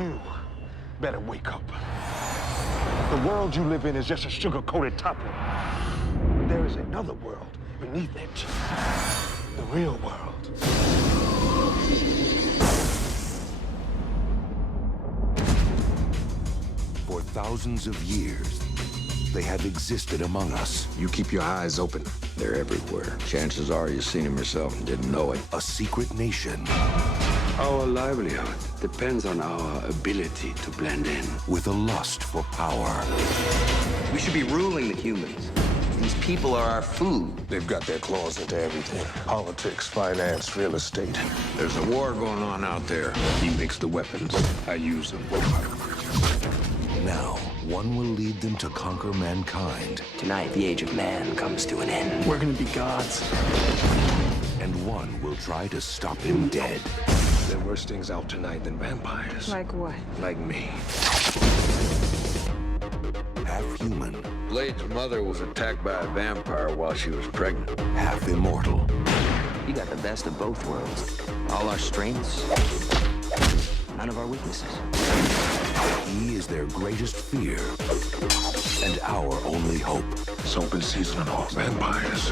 You better wake up. The world you live in is just a sugar-coated topping. There is another world beneath it. The real world. For thousands of years, they have existed among us. You keep your eyes open. They're everywhere. Chances are you've seen them yourself and didn't know it. A secret nation. Our livelihood depends on our ability to blend in. With a lust for power. We should be ruling the humans. These people are our food. They've got their claws into everything. Politics, finance, real estate. There's a war going on out there. He makes the weapons. I use them. Now, one will lead them to conquer mankind. Tonight, the age of man comes to an end. We're gonna be gods. And one will try to stop him dead. There are worse things out tonight than vampires. Like what? Like me. Half human. Blade's mother was attacked by a vampire while she was pregnant. Half immortal. You got the best of both worlds. All our strengths, none of our weaknesses. He is their greatest fear and our only hope. It's open season on all vampires.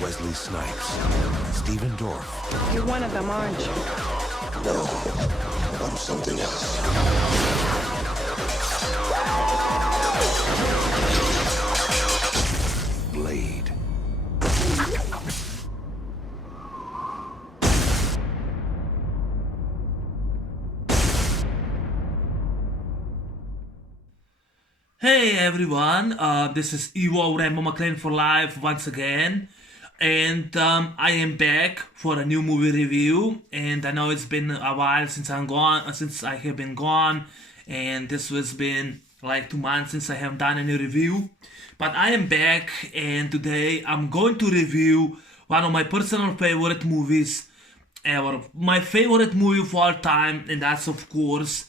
Wesley Snipes, Stephen Dorff. You're one of them, aren't you? No, I'm something else. Blade. Hey everyone, this is Evo Rambo McLean for life once again, and I am back for a new movie review. And I know it's been a while since I have been gone, and this has been like 2 months since I have done any review. But I am back, and today I'm going to review one of my personal favorite movies ever, my favorite movie of all time, and that's of course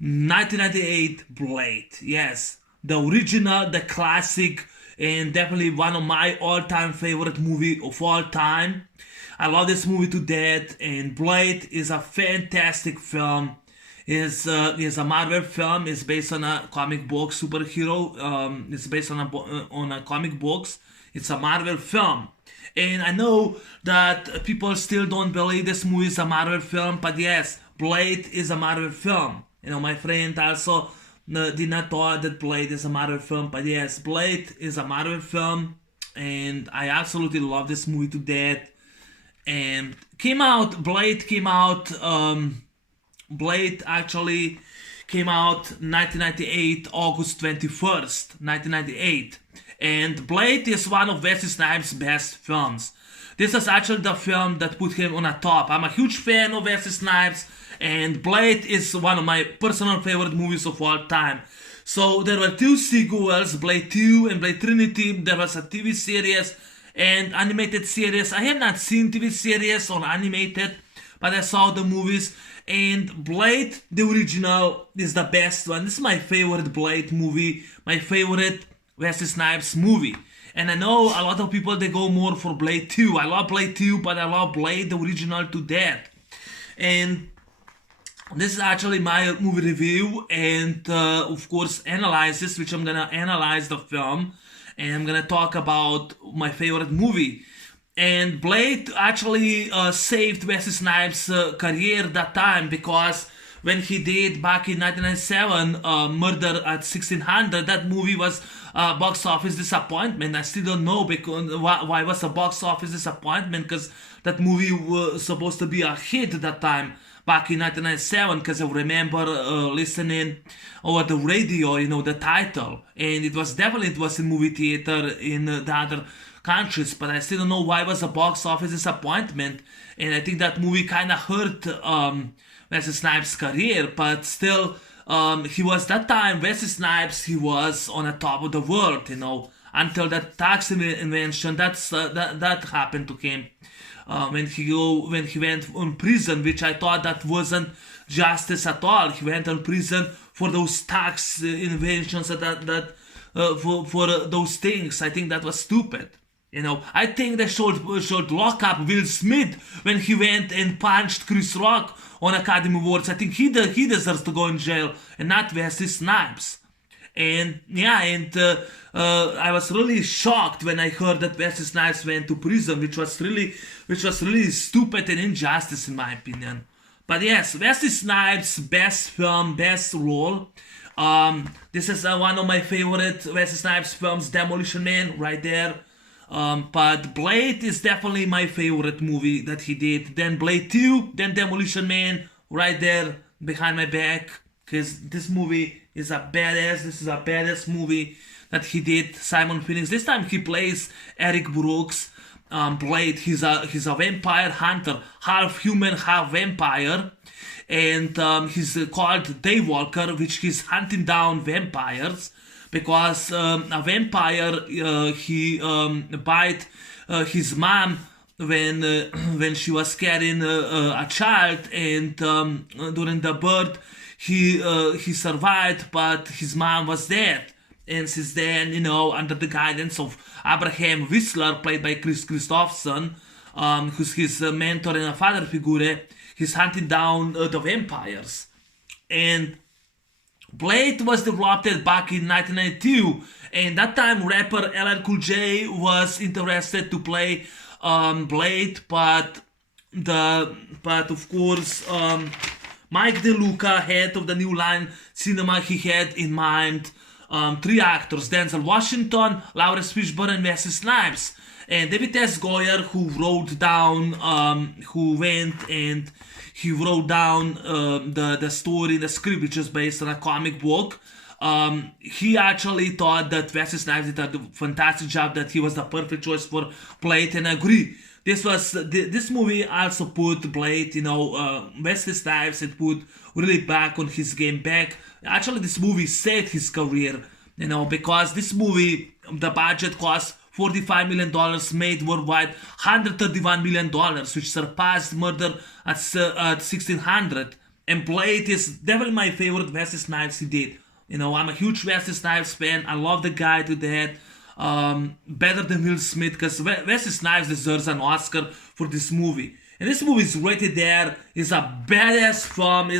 1998 Blade. Yes, the original, the classic, and definitely one of my all-time favorite movie of all time. I love this movie to death, and Blade is a fantastic film. It's a Marvel film. It's based on a comic book superhero. It's based on a comic books. It's a Marvel film. And I know that people still don't believe this movie is a Marvel film, but yes, Blade is a Marvel film. You know, my friend also did not thought that Blade is a Marvel film, but yes, Blade is a Marvel film, and I absolutely love this movie to death. And Blade actually came out 1998, August 21st, 1998. And Blade is one of Wesley Snipes' best films. This is actually the film that put him on the top. I'm a huge fan of Wesley Snipes, and Blade is one of my personal favorite movies of all time. So there were 2 sequels, Blade 2 and Blade Trinity. There was a TV series and animated series. I have not seen TV series or animated, but I saw the movies. And Blade, the original, is the best one. This is my favorite Blade movie, my favorite Wesley Snipes movie. And I know a lot of people, they go more for Blade 2. I love Blade 2, but I love Blade, the original, to death. And this is actually my movie review, and of course analysis, which I'm gonna analyze the film, and I'm gonna talk about my favorite movie. And Blade actually saved Wesley Snipes' career that time, because when he did back in 1997 Murder at 1600, that movie was a box office disappointment. I still don't know because why was a box office disappointment, because that movie was supposed to be a hit at that time back in 1997, because I remember listening over the radio, you know, the title, and it was in movie theater in the other countries, but I still don't know why it was a box office disappointment. And I think that movie kind of hurt Wesley Snipes' career, but still, he was that time, Wesley Snipes, he was on the top of the world, you know. until that tax invention. That happened to him when he went in prison, which I thought that wasn't justice at all. He went in prison for those tax inventions for those things. I think that was stupid. I think they should lock up Will Smith when he went and punched Chris Rock on Academy Awards. I think he deserves to go in jail, and not Wesley Snipes. And I was really shocked when I heard that Wesley Snipes went to prison, which was really stupid and injustice in my opinion. But yes, Wesley Snipes' best film, best role. This is one of my favorite Wesley Snipes films, Demolition Man, right there. But Blade is definitely my favorite movie that he did. Then Blade 2, then Demolition Man, right there behind my back. Because this movie is a badass. This is a badass movie that he did. Simon Phoenix. This time he plays Eric Brooks. Blade, he's a vampire hunter, half human, half vampire. And he's called Daywalker, which he's hunting down vampires. Because a vampire, he bite his mom when she was carrying a child, and during the birth he survived, but his mom was dead. And since then, under the guidance of Abraham Whistler, played by Kristofferson, who's his mentor and a father figure, he's hunting down the vampires. And Blade was developed back in 1992, and that time rapper LL Cool J was interested to play Blade, but of course Mike DeLuca, head of the New Line Cinema, he had in mind 3 actors: Denzel Washington, Lawrence Fishburne, and Wesley Snipes. And David S. Goyer, who wrote down, he wrote down the story, the script, which is based on a comic book. He actually thought that Wesley Snipes did a fantastic job, that he was the perfect choice for Blade, and I agree. This movie also put Blade, Wesley Snipes, and put really back on his game back. Actually, this movie saved his career, because this movie, the budget cost $45 million, made worldwide $131 million, which surpassed Murder at 1600. And Blade is definitely my favorite Wesley Snipes he did. I'm a huge Wesley Snipes fan. I love the guy to that. Better than Will Smith, because Wesley Snipes deserves an Oscar for this movie. And this movie is rated R. It's a badass film.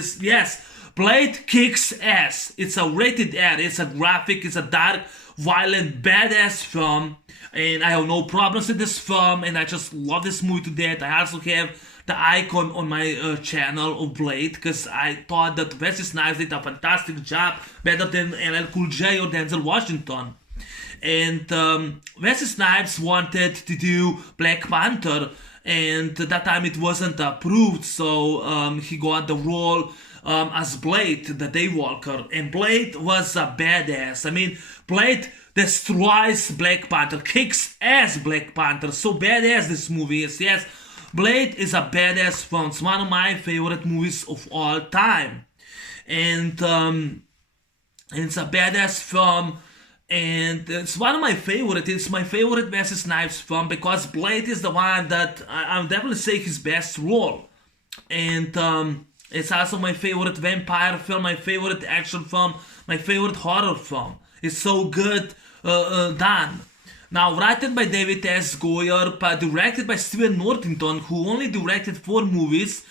Blade kicks ass. It's a rated R. It's a graphic. It's a dark, violent, badass film. And I have no problems with this film, and I just love this movie to death. I also have the icon on my channel of Blade, because I thought that Wesley Snipes did a fantastic job, better than LL Cool J or Denzel Washington. And Wesley Snipes wanted to do Black Panther, and at that time it wasn't approved, so he got the role as Blade, the Daywalker. And Blade was a badass. I mean, Blade destroys Black Panther, kicks ass Black Panther. So badass this movie is. Yes, Blade is a badass film. It's one of my favorite movies of all time. And it's a badass film. And it's one of my favorite. It's my favorite Wesley Snipes film, because Blade is the one that I'll definitely say his best role. And it's also my favorite vampire film, my favorite action film, my favorite horror film. It's so good done. Now, written by David S. Goyer, but directed by Stephen Norrington, who only directed 4 movies.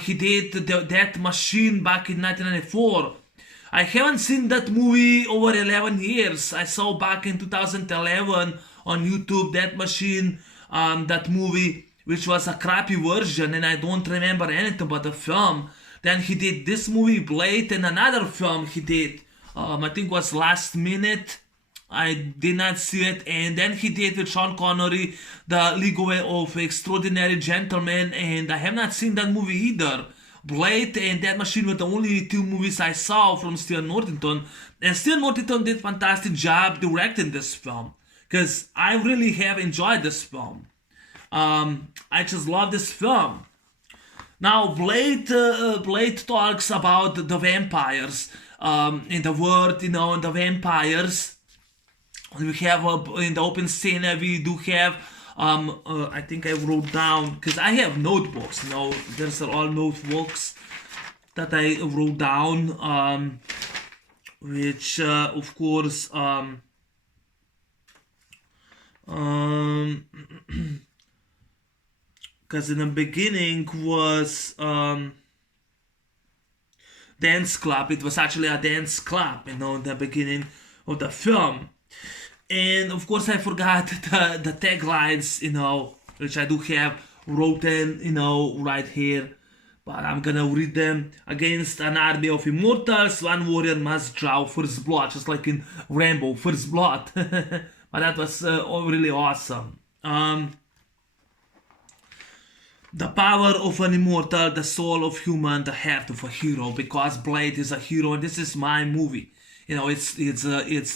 He did Death Machine back in 1994. I haven't seen that movie over 11 years. I saw back in 2011 on YouTube Death Machine, that movie, which was a crappy version, and I don't remember anything about the film. Then he did this movie, Blade, and another film he did, I think was Last Minute. I did not see it. And then he did with Sean Connery, The League of Extraordinary Gentlemen, and I have not seen that movie either. Blade and Death Machine were the only 2 movies I saw from Stephen Norrington, and Stephen Norrington did a fantastic job directing this film, because I really have enjoyed this film. I just love this film. Now, Blade talks about the vampires in the world, and the vampires. we have in the open scene we do have I think I wrote down, because I have notebooks, you know, there's all notebooks that I wrote down, which of course because in the beginning was dance club. It was actually a dance club, you know, in the beginning of the film. And of course I forgot the taglines, you know, which I do have written, you know, right here, but I'm gonna read them. Against an army of immortals, one warrior must draw first blood, just like in Rambo, First Blood. But that was really awesome. The power of an immortal, the soul of human, the heart of a hero, because Blade is a hero, and this is my movie. You know, it's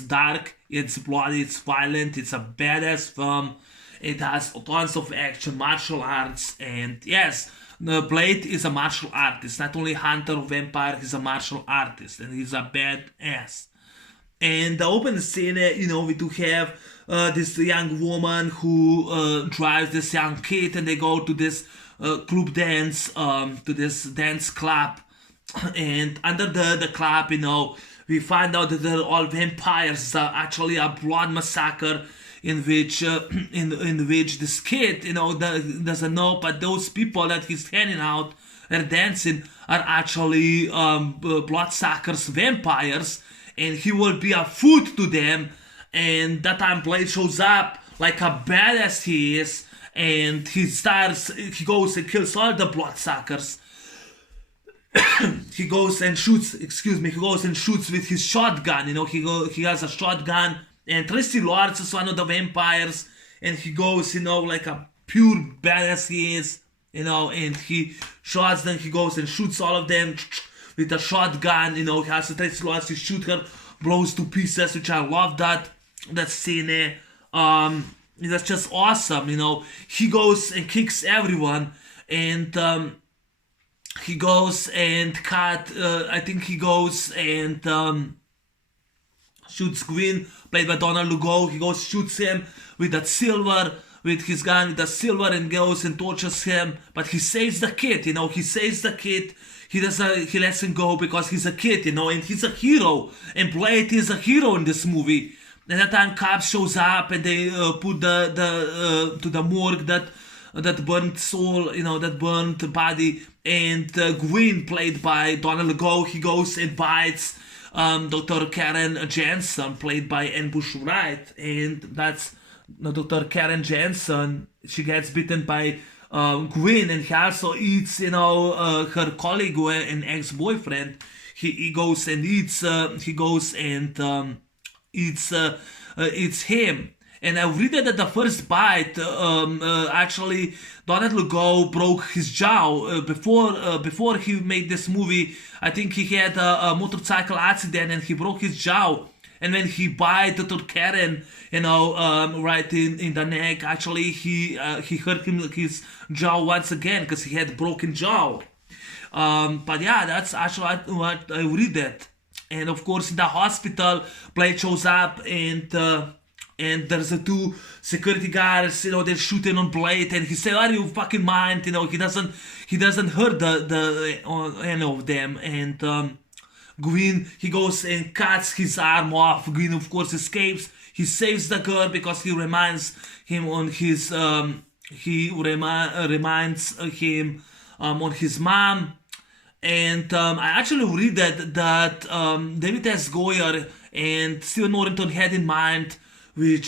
dark, it's bloody, it's violent, it's a badass film. It has tons of action, martial arts, and yes, Blade is a martial artist. Not only hunter of vampire, he's a martial artist, and he's a badass. And the open scene, you know, we do have this young woman who drives this young kid, and they go to this club dance, to this dance club. And under the club, you know, we find out that they're all vampires. It's actually a blood massacre in which in which this kid, you know, doesn't know, but those people that he's handing out and dancing are actually bloodsuckers, vampires, and he will be a food to them. And that time Blade shows up like a badass he is, and he goes and kills all the bloodsuckers. He goes and shoots with his shotgun, you know, he has a shotgun, and Tracy Lords is one of the vampires, and he goes, you know, like a pure badass he is, you know, and he shots them, he goes and shoots all of them with a shotgun, you know, he has Tracy Lords, he shoot her, blows to pieces, which I love that scene. That's just awesome, you know. He goes and kicks everyone, and he goes and shoots Gwyn, played by Donald Lugo. He goes, shoots him with his gun with the silver, and goes and tortures him. But he saves the kid, you know. He saves the kid. He lets him go because he's a kid, you know, and he's a hero. And Blade is a hero in this movie. And that time, cops shows up, and they put to the morgue that burnt soul, you know, that burnt body. And Gwyn, played by Donald Lugo, he goes and bites Dr. Karen Jansen, played by Ambush Wright. And that's Dr. Karen Jansen. She gets bitten by Gwyn, and he also eats, you know, her colleague and ex-boyfriend. He goes and eats eats him. And I read that the first bite, actually, Donald Lugo broke his jaw before he made this movie. I think he had a motorcycle accident and he broke his jaw. And when he bit Dr. Karen, you know, right in the neck, actually he hurt his jaw once again because he had broken jaw. But yeah, that's actually what I read that. And of course, in the hospital, Blade shows up, and there's the two security guards, you know, they're shooting on Blade, and he said, "Are you fucking mind?" You know, he doesn't hurt any of them. And Gwyn, he goes and cuts his arm off. Gwyn, of course, escapes. He saves the girl because he reminds him on his on his mom. And I actually read that David S. Goyer and Stephen Norrington had in mind in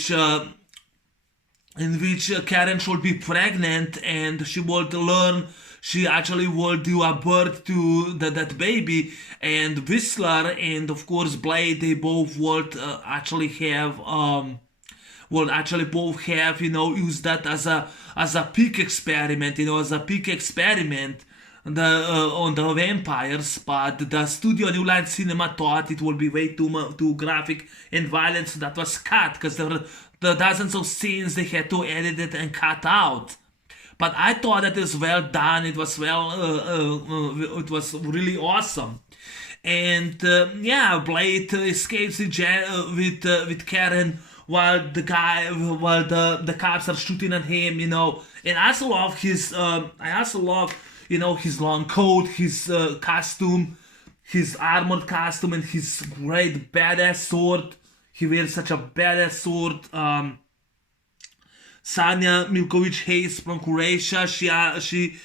which Karen should be pregnant, and she actually will do a birth to that baby, and Whistler and of course Blade, they both would actually both have, you know, use that as a peak experiment, you know, on the vampires. But the studio New Line Cinema thought it would be way too graphic and violent, so that was cut, because there were the dozens of scenes they had to edit it and cut out. But I thought that it was well done. It was it was really awesome. And yeah, Blade escapes with Karen while the cops are shooting at him, and I also love his his long coat, his costume, his armored costume, and his great badass sword. He wears such a badass sword. Sanya Milkovich-Hayes from Croatia, she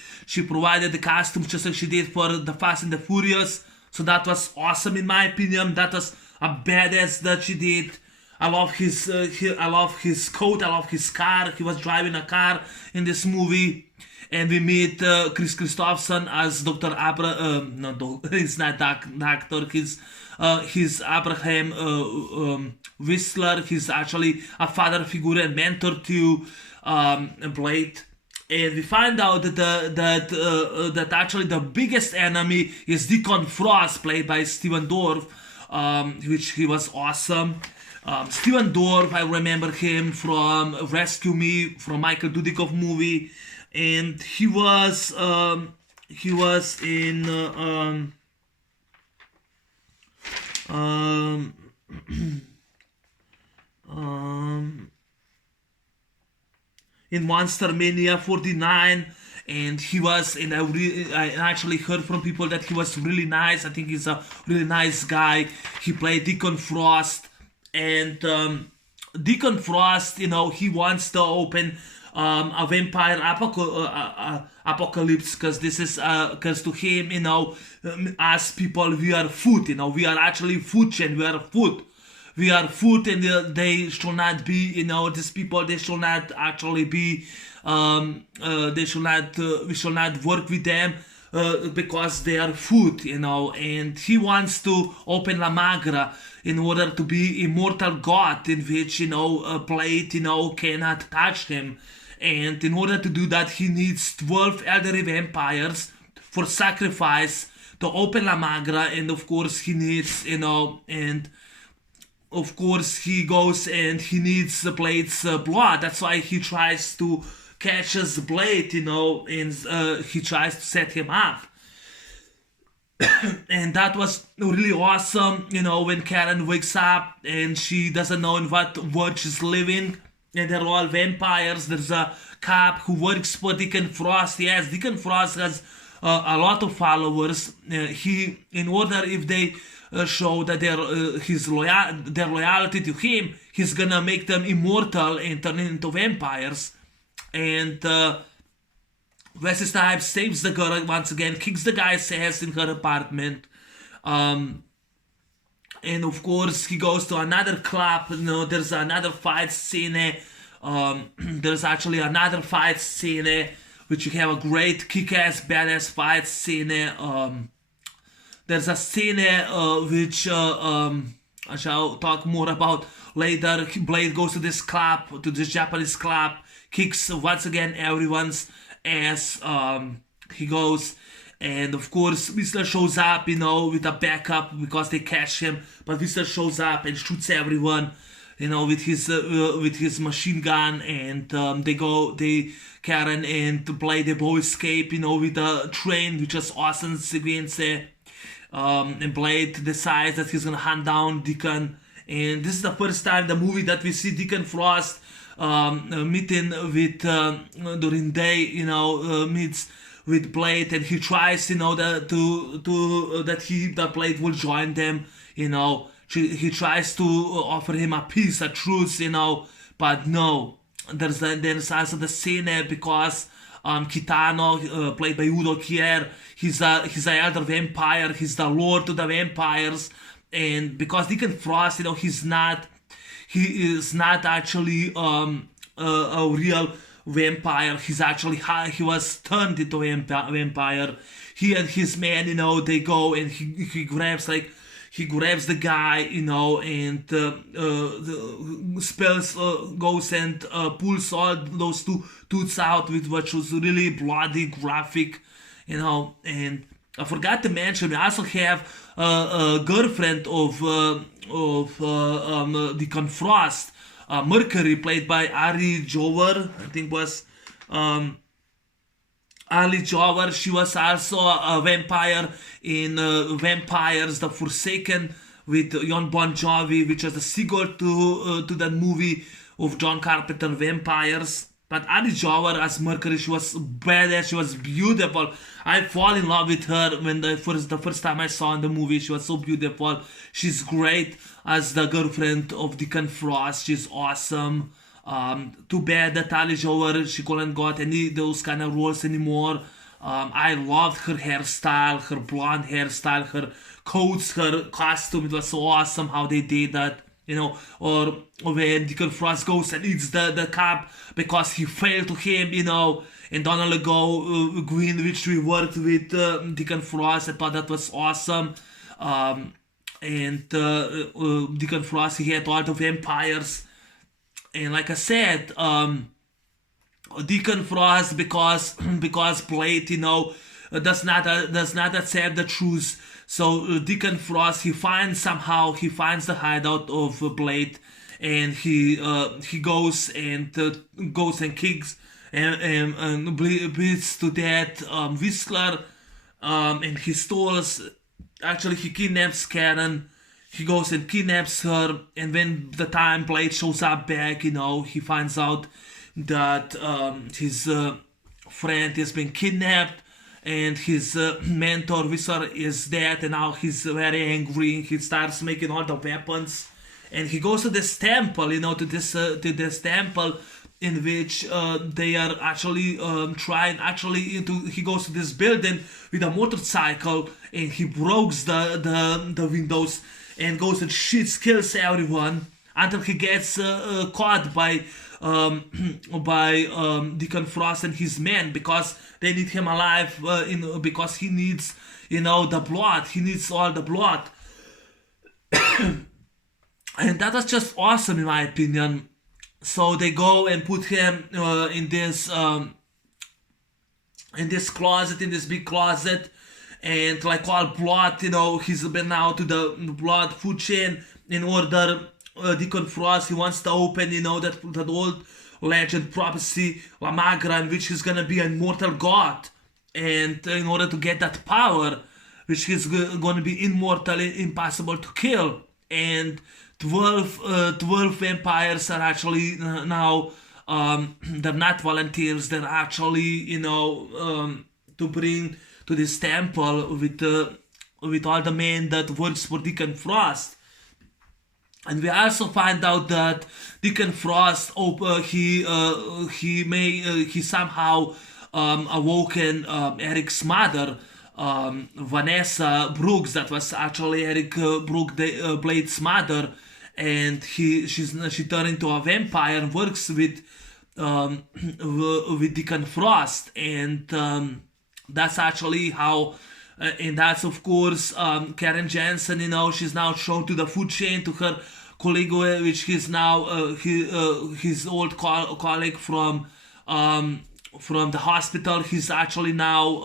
provided the costume just like she did for the Fast and the Furious. So that was awesome in my opinion. That was a badass that she did. I love his coat. I love his car. He was driving a car in this movie. And we meet Kristofferson as Dr. He's not doctor. He's Abraham Whistler. He's actually a father figure and mentor to Blade. And we find out that actually the biggest enemy is Deacon Frost, played by Stephen Dorff, which he was awesome. Stephen Dorff, I remember him from Rescue Me, from Michael Dudikoff movie, and he was in in Monster Mania 49, and he was in I actually heard from people that he was really nice. I think he's a really nice guy. He played Deacon Frost, and Deacon Frost, he wants to open a vampire apocalypse, because this is because to him, as people, we are food. We are actually food chain. We are food. We are food, and they should not be, these people, they should not actually be, we should not work with them because they are food, and he wants to open La Magra in order to be immortal god, in which, Blade, cannot touch him. And in order to do that, he needs 12 elderly vampires for sacrifice to open La Magra, and of course he needs, and of course he goes and he needs the Blade's blood. That's why he tries to catch his Blade, and he tries to set him up. And that was really awesome, when Karen wakes up and she doesn't know in what world she's living, and they're all vampires. There's a cop who works for Deacon Frost. Yes, Deacon Frost has a lot of followers. In order, if they show that their loyalty to him, he's gonna make them immortal and turn into vampires. And Wesley Snipes saves the girl once again, kicks the guy's ass in her apartment. And of course he goes to another club. There's another fight scene. There's actually another fight scene, which you have a great kick-ass badass fight scene. There's a scene which I shall talk more about later. Blade goes to this club, to this Japanese club, kicks once again everyone's ass. He goes, and of course Whistler shows up, with a backup because they catch him. But Whistler shows up and shoots everyone, with his machine gun, and Karen and Blade, they both escape, with the train, which is awesome sequence. And Blade decides that he's gonna hunt down Deacon, and this is the first time in the movie that we see Deacon Frost meeting with during day, meets with Blade, and he tries, that Blade will join them, he tries to offer him a peace, a truce, but no. There's also the scene because Kitano, played by Udo Kier, he's an elder vampire, he's the lord of the vampires, and because Deacon Frost, he is not actually a real vampire. He was turned into a vampire. He and his man, they go and he grabs the guy, and goes and pulls all those two tooths out, which was really bloody, graphic, and I forgot to mention, we also have a girlfriend of Deacon Frost, Mercury, played by Ari Jover, I think was Ali Jover. She was also a vampire in Vampires, the Forsaken with Jon Bon Jovi, which was the sequel to that movie of John Carpenter, Vampires. But Adi Jover as Mercury, she was badass, she was beautiful. I fall in love with her when the first time I saw in the movie. She was so beautiful. She's great as the girlfriend of Deacon Frost. She's awesome. Too bad that Ali Jover, she couldn't got any those kind of roles anymore. I loved her hairstyle, her blonde hairstyle, her coats, her costume. It was so awesome how they did that. You know, or when Deacon Frost goes and eats the cop because he failed to him, you know, and Donald Lego Greenwich worked with Deacon Frost. I thought that was awesome. And Deacon Frost, he had all the vampires. And like I said, Deacon Frost, because Blade, you know, does not accept the truth. So Deacon Frost, he finds the hideout of Blade, and he goes and kicks and beats to death Whistler, and he kidnaps Karen. He goes and kidnaps her, and when the time Blade shows up back, you know, he finds out that his friend has been kidnapped. And his mentor Whistler is dead, and now he's very angry. He starts making all the weapons, and he goes to this temple, you know, to this temple in which they are actually he goes to this building with a motorcycle, and he breaks the windows and goes and kills everyone until he gets caught by Deacon Frost and his men, because they need him alive, because he needs, you know, the blood. He needs all the blood. And that was just awesome in my opinion. So they go and put him in this closet, in this big closet, and like all blood, you know, he's been now to the blood food chain in order. Deacon Frost, he wants to open, you know, that old legend prophecy, La Magra, in which he's gonna be an immortal god, and in order to get that power, which he's gonna be immortal, impossible to kill, and 12 vampires are actually now, they're not volunteers, they're actually, you know, to bring to this temple with all the men that works for Deacon Frost. And we also find out that Deacon Frost, he somehow awoken Eric's mother, Vanessa Brooks. That was actually Eric Blade's mother, and she turned into a vampire and works with Deacon Frost, and that's actually how. And that's of course Karen Jensen, you know, she's now shown to the food chain to her colleague, which he's now his old colleague from the hospital. He's actually now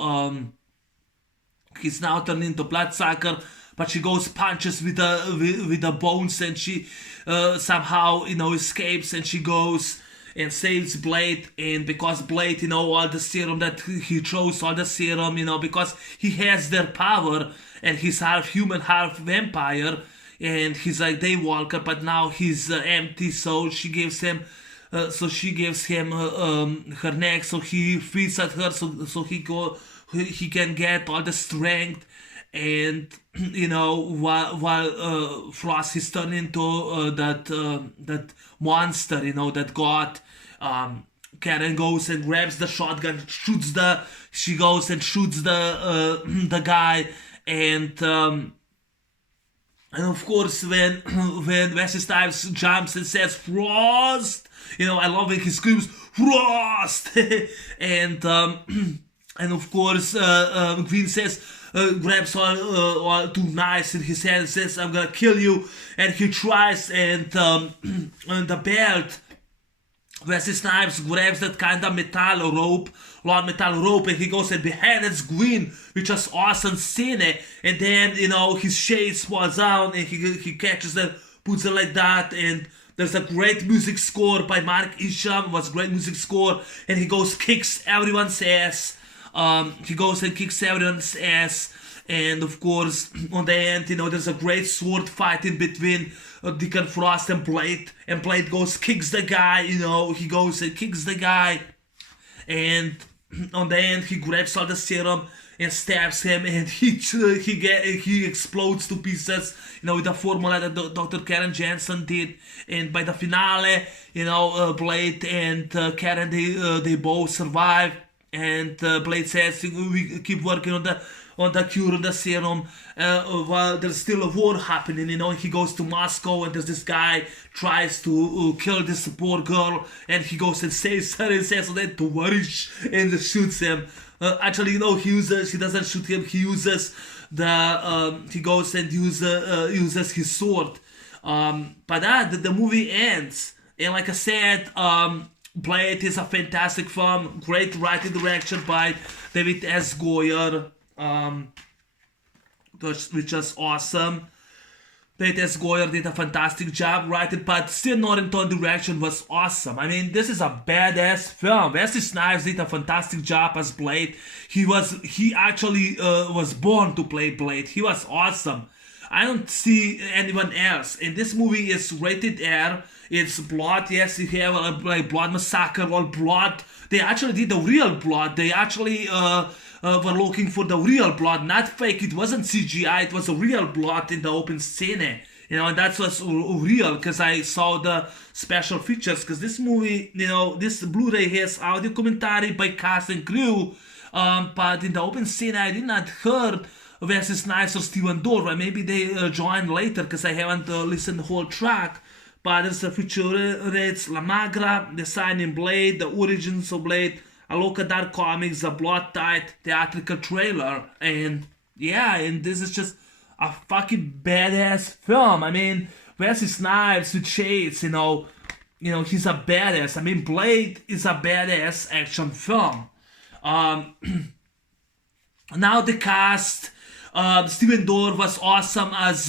turned into bloodsucker, but she goes punches with the bones, and she somehow, you know, escapes, and she goes and saves Blade. And because Blade, you know, all the serum that he chose, all the serum, you know, because he has their power, and he's half human, half vampire, and he's like Daywalker, but now he's empty, so she gives him her neck, so he feeds at her, so he can get all the strength. And you know, while Frost is turned into that monster, you know, that god, Karen goes and grabs the shotgun, she goes and shoots the guy, and of course when Wesley Snipes jumps and says Frost, you know, I love when he screams Frost, and of course Green says, grabs all two knives in his hand and says, I'm gonna kill you, and he tries, and the belt, Wesley Snipes grabs that kind of long metal rope, and he goes and beheads Green, which was awesome scene, and then, you know, his shades falls down, and he catches it, puts it like that, and there's a great music score by Mark Isham, was great music score, and he goes, kicks everyone's ass. He goes and kicks everyone's ass, And of course, on the end, there's a great sword fight in between Deacon Frost and Blade. And Blade kicks the guy, he goes and kicks the guy. And on the end, he grabs all the serum and stabs him, and he explodes to pieces, with the formula that Dr. Karen Jansen did. And by the finale, Blade and Karen, they both survive. And Blade says, we keep working on the cure, on the serum, while there's still a war happening, He goes to Moscow, and there's this guy tries to kill this poor girl, and he goes and saves her and says that to Warish, and shoots him. Actually, he doesn't shoot him, he uses he goes and uses his sword. But the movie ends, and like I said, Blade is a fantastic film, great writing direction by David S. Goyer, which is awesome. David S. Goyer did a fantastic job writing, but Stephen Norrington direction was awesome. I mean, this is a badass film. Wesley Snipes did a fantastic job as Blade. He actually was born to play Blade. He was awesome. I don't see anyone else. And this movie is rated R. It's blood. Yes, you have a blood massacre or blood. They actually did the real blood. They actually were looking for the real blood, not fake. It wasn't CGI. It was a real blood in the open scene. And that was real, because I saw the special features. Because this movie, this Blu-ray has audio commentary by cast and crew. But in the open scene, I did not heard Wesley Snipes or Stephen Dorff. Maybe they joined later, because I haven't listened the whole track. But there's a featurettes, La Magra, The Signing Blade, The Origins of Blade, a look at Dark Comics, a Blood Tide theatrical trailer. And yeah, and this is just a fucking badass film. I mean, Wesley Snipes with shades, he's a badass. I mean, Blade is a badass action film. Now the cast. Stephen Dorff was awesome, as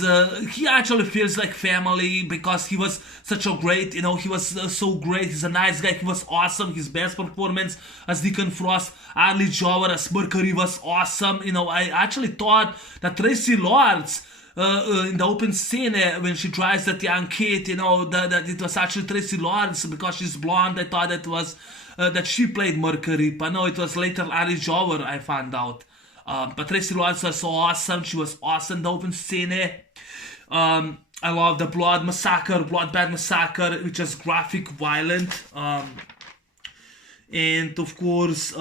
he actually feels like family, because he was such a great, he was so great. He's a nice guy. He was awesome. His best performance as Deacon Frost. Arlie Jover as Mercury was awesome. I actually thought that Tracy Lords in the open scene when she drives that young kid, that it was actually Tracy Lords because she's blonde. I thought it was that she played Mercury, but no, it was later Arlie Jover, I found out. But Tracy Lords was so awesome. She was awesome in the open scene. I love the blood bad massacre, which is graphic, violent. And of course,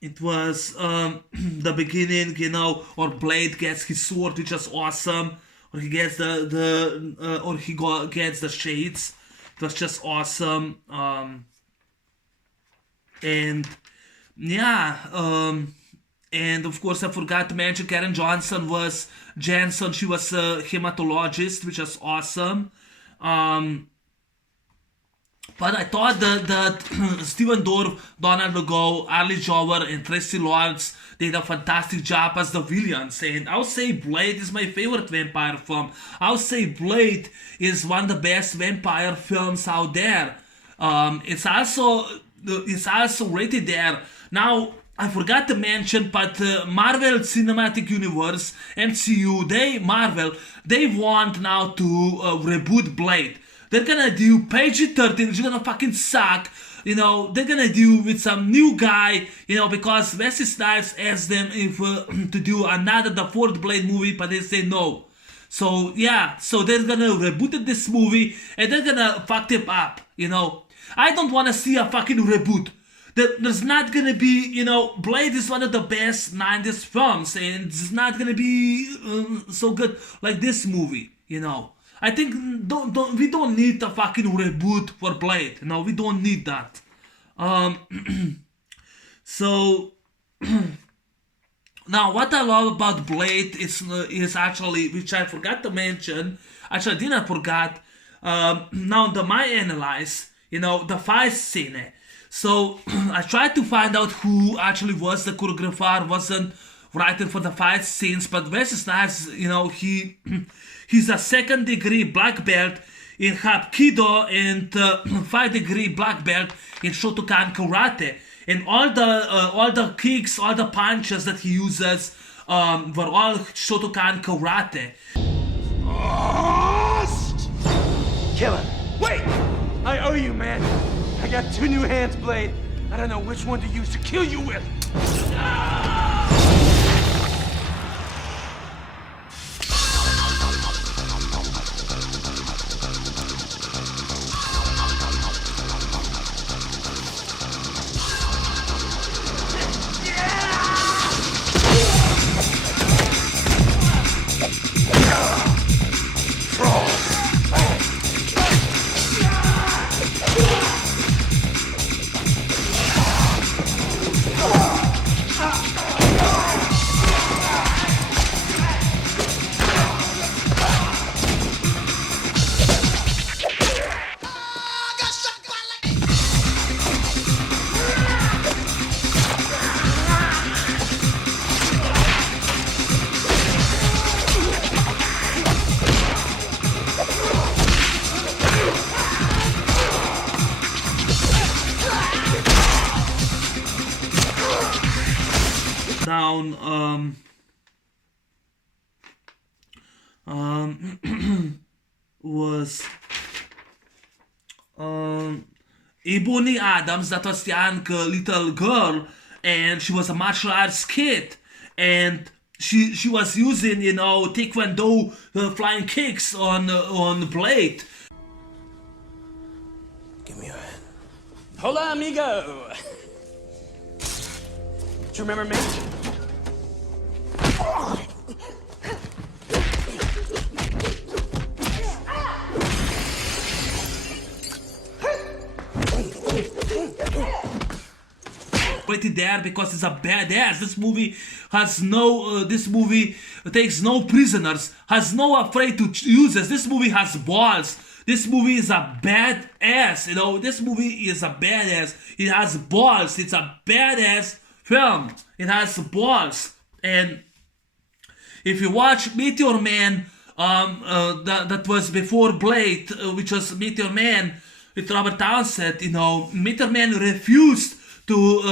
it was the beginning, or Blade gets his sword, which is awesome, or he gets gets the shades. It was just awesome. And yeah, and of course I forgot to mention Karen Jansen. She was a hematologist, which is awesome. But I thought that Stephen Dorff, Donald Legault, Arlie Jover, and Tracy Lords did a fantastic job as the villains. And I would say Blade is my favorite vampire film. I would say Blade is one of the best vampire films out there. It's also rated there. Now, I forgot to mention, but Marvel Cinematic Universe, MCU, they want now to reboot Blade. They're gonna do PG-13, which is gonna fucking suck. They're gonna do with some new guy, because Wesley Snipes asked them if to do the fourth Blade movie, but they say no. So yeah, so they're gonna reboot this movie, and they're gonna fuck it up, I don't wanna see a fucking reboot. There's not gonna be, Blade is one of the best 90s films, and it's not gonna be so good like this movie, I think we don't need a fucking reboot for Blade. We don't need that. So now what I love about Blade is actually, which I forgot to mention. Actually, I didn't forget. Now my analyze, the fight scene. So I tried to find out who actually was the choreographer, wasn't writer for the fight scenes, but Wesley Snipes, he's a 2nd degree black belt in Hapkido and 5th degree black belt in Shotokan Karate. and all the kicks, all the punches that he uses were all Shotokan karate. Kill him. Wait! I owe you, man. I got 2 new hands, Blade. I don't know which one to use to kill you with. Down was Ebony Adams, that was young little girl, and she was a martial arts kid, and she was using, you know, taekwondo flying kicks on Blade. Give me your hand. Hola, amigo. Do you remember me? There because it's a badass. This movie has no. This movie takes no prisoners. Has no afraid to use it. This movie has balls. This movie is a badass. You know, this movie is a badass. It has balls. It's a badass film. It has balls. And if you watch Meteor Man, that was before Blade, which was Meteor Man with Robert Townsend. You know, Meteor Man refused to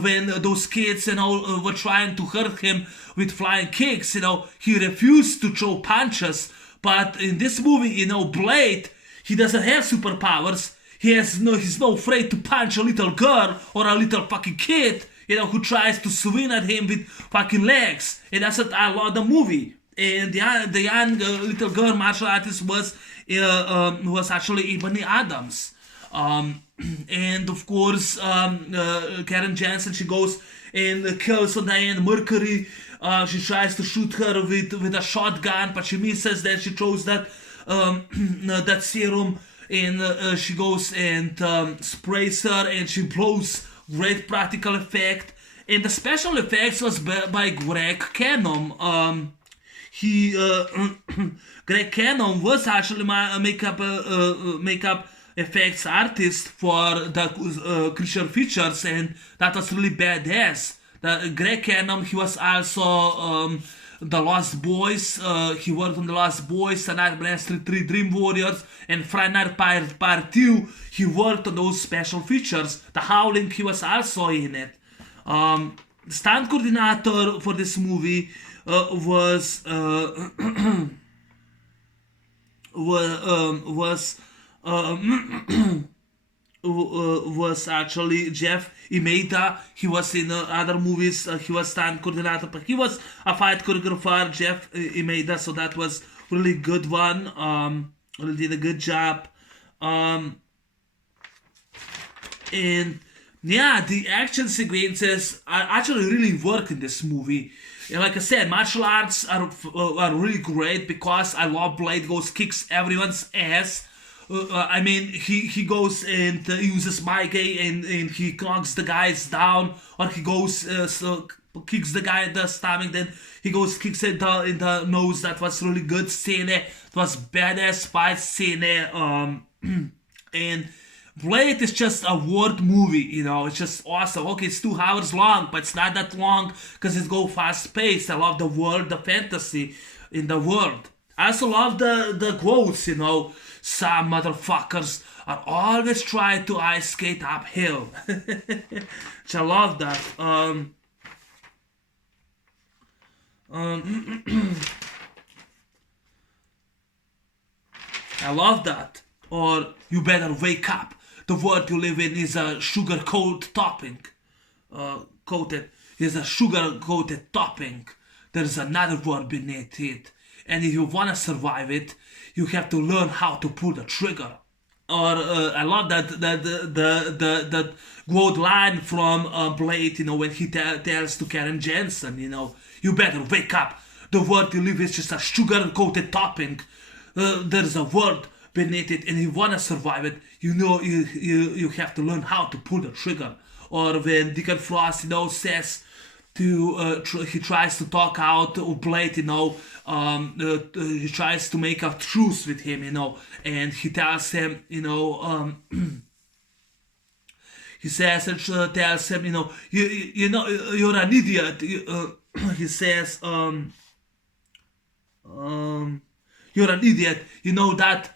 when those kids, you know, were trying to hurt him with flying kicks, you know, he refused to throw punches. But in this movie, you know, Blade, he doesn't have superpowers. He's no afraid to punch a little girl or a little fucking kid, you know, who tries to swing at him with fucking legs. And that's what I love the movie. And the young little girl martial artist was actually Ebony Adams. And of course, Karen Jansen, she goes and kills Diane Mercury. She tries to shoot her with a shotgun, but she misses. Then she throws that that serum, and she goes and sprays her, and she blows. Great practical effect. And the special effects was by Greg Cannon. Greg Cannon was actually my makeup effects artist for the creature features, and that was really badass. Greg Cannon, he was also the Lost Boys. He worked on the Lost Boys, The Nightmare 3 Dream Warriors, and Friday Night Part 2. He worked on those special features. The Howling, he was also in it. The stunt coordinator for this movie was actually Jeff Imeda. He was in other movies. He was stunt coordinator, but he was a fight choreographer, Jeff Imeda. So that was really good one. Really did a good job. And yeah, the action sequences are actually really work in this movie. And like I said, martial arts are really great because I love Blade goes kicks everyone's ass. I mean, he goes and uses Maige and he knocks the guys down, or he goes kicks the guy in the stomach, then he goes kicks it in the nose. That was really good scene. It was badass fight scene. And Blade is just a world movie, you know, it's just awesome. Okay, it's 2 hours long, but it's not that long because it goes fast paced. I love the world, the fantasy in the world. I also love the quotes, you know. some motherfuckers are always trying to ice skate uphill. Which I love that. I love that. Or you better wake up. The world you live in is a sugar coated topping. Is a sugar coated topping. There's another world beneath it. And if you wanna survive it, you have to learn how to pull the trigger. Or I love that quote line from Blade, when he tells to Karen Jensen, you better wake up. The world you live is just a sugar coated topping. There's a world beneath it, and if you wanna survive it, you have to learn how to pull the trigger. Or when Deacon Frost, says he tries to talk out to Blade, he tries to make a truce with him, and he tells him, he says and tells him, you're an idiot. He says, you're an idiot. You know that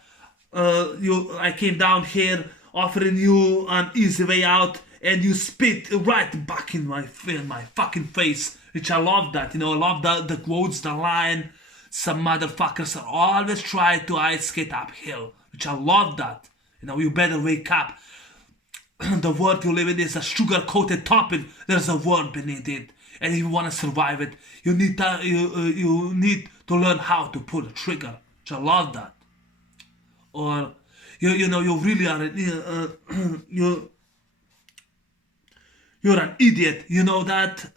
I came down here offering you an easy way out, and you spit right back in my fucking face. Which I love that. I love the quotes, the line. Some motherfuckers are always trying to ice skate uphill. Which I love that. You better wake up. The world you live in is a sugar-coated topping. There's a world beneath it. And if you want to survive it, you need to learn how to pull the trigger. Which I love that. Or, you really are... You're an idiot, you know that?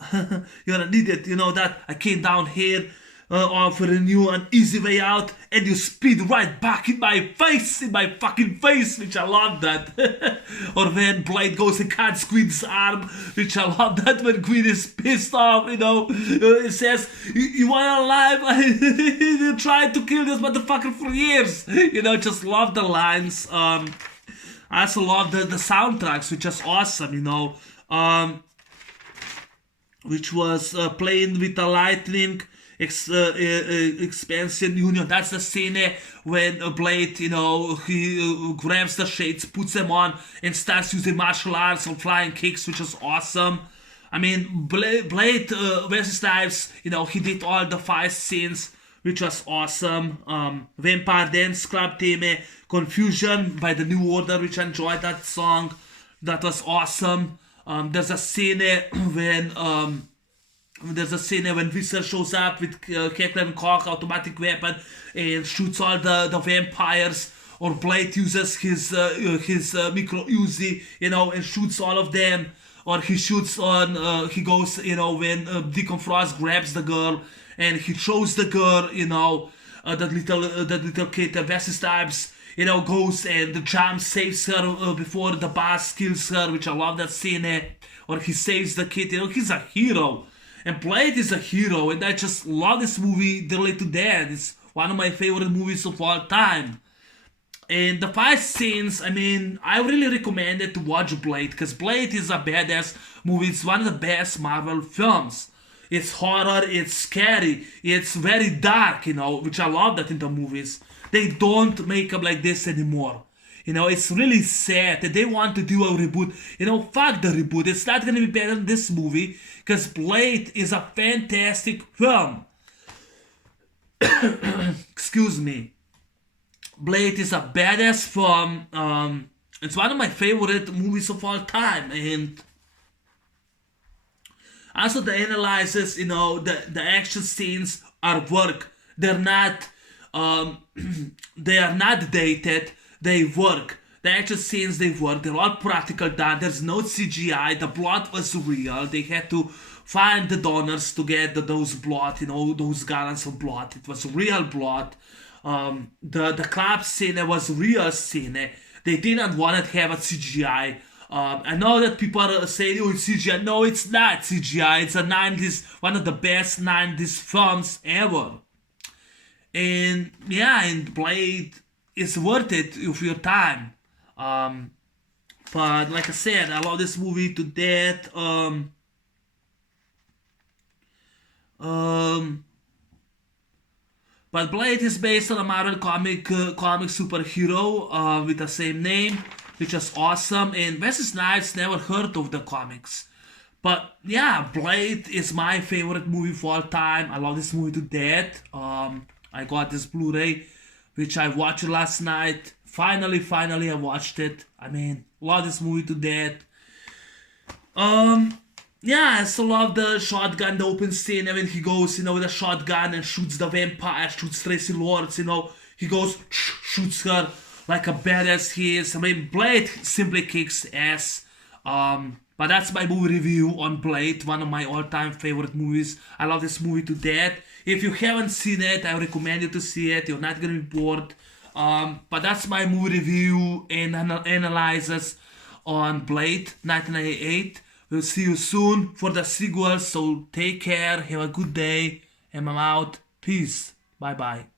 You're an idiot, you know that? I came down here offering you an easy way out, and you spit right back in my fucking face, which I love that. Or when Blade goes and cuts Queen's arm, which I love that when Queen is pissed off, it says, you want alive? You tried to kill this motherfucker for years. Just love the lines. I also love the soundtracks, which is awesome, which was playing with the lightning expansion union. That's the scene when Blade, he grabs the shades, puts them on, and starts using martial arts and flying kicks, which is awesome. I mean, Blade, Wesley Snipes, he did all the fight scenes, which was awesome. Vampire Dance Club theme, Confusion by the New Order, which I enjoyed that song. That was awesome. There's a scene when Visser shows up with Captain Koch automatic weapon and shoots all the vampires. Or Blade uses his micro Uzi, and shoots all of them. Or he shoots on he goes, when Deacon Frost grabs the girl and he throws the girl, that little kid, Wesley Snipes, goes and jumps, saves her before the boss kills her, which I love that scene. Or he saves the kid, he's a hero. And Blade is a hero, and I just love this movie dearly to death. It's one of my favorite movies of all time. And the fight scenes, I really recommend it to watch Blade, because Blade is a badass movie. It's one of the best Marvel films. It's horror, it's scary, it's very dark, which I love that in the movies. They don't make them like this anymore. It's really sad that they want to do a reboot. Fuck the reboot. It's not going to be better than this movie, because Blade is a fantastic film. Excuse me. Blade is a badass film. It's one of my favorite movies of all time. And also the analysis, the action scenes are work. They're not... they are not dated, they work. The action scenes, they work, they're all practical done, there's no CGI, the blood was real, they had to find the donors to get those blood, those gallons of blood, it was real blood. The club scene was real scene, they didn't want to have a CGI. I know that people are saying, it's CGI, no, it's not CGI, it's a 90s, one of the best 90s films ever. And yeah, and Blade is worth it of your time. But like I said, I love this movie to death. But Blade is based on a Marvel comic superhero with the same name, which is awesome. And Wesley Snipes never heard of the comics. But yeah, Blade is my favorite movie of all time. I love this movie to death. I got this Blu-ray, which I watched last night. Finally, I watched it. I mean, love this movie to death. Yeah, I still love the shotgun, the open scene, and when he goes, with a shotgun and shoots the vampire, shoots Tracy Lords, he goes, shoots her like a badass he is. I mean, Blade simply kicks ass. But that's my movie review on Blade, one of my all-time favorite movies. I love this movie to death. If you haven't seen it, I recommend you to see it. You're not gonna be bored. But that's my movie review and analysis on Blade 1998. We'll see you soon for the sequel, so take care, have a good day, and I'm out. Peace. Bye bye.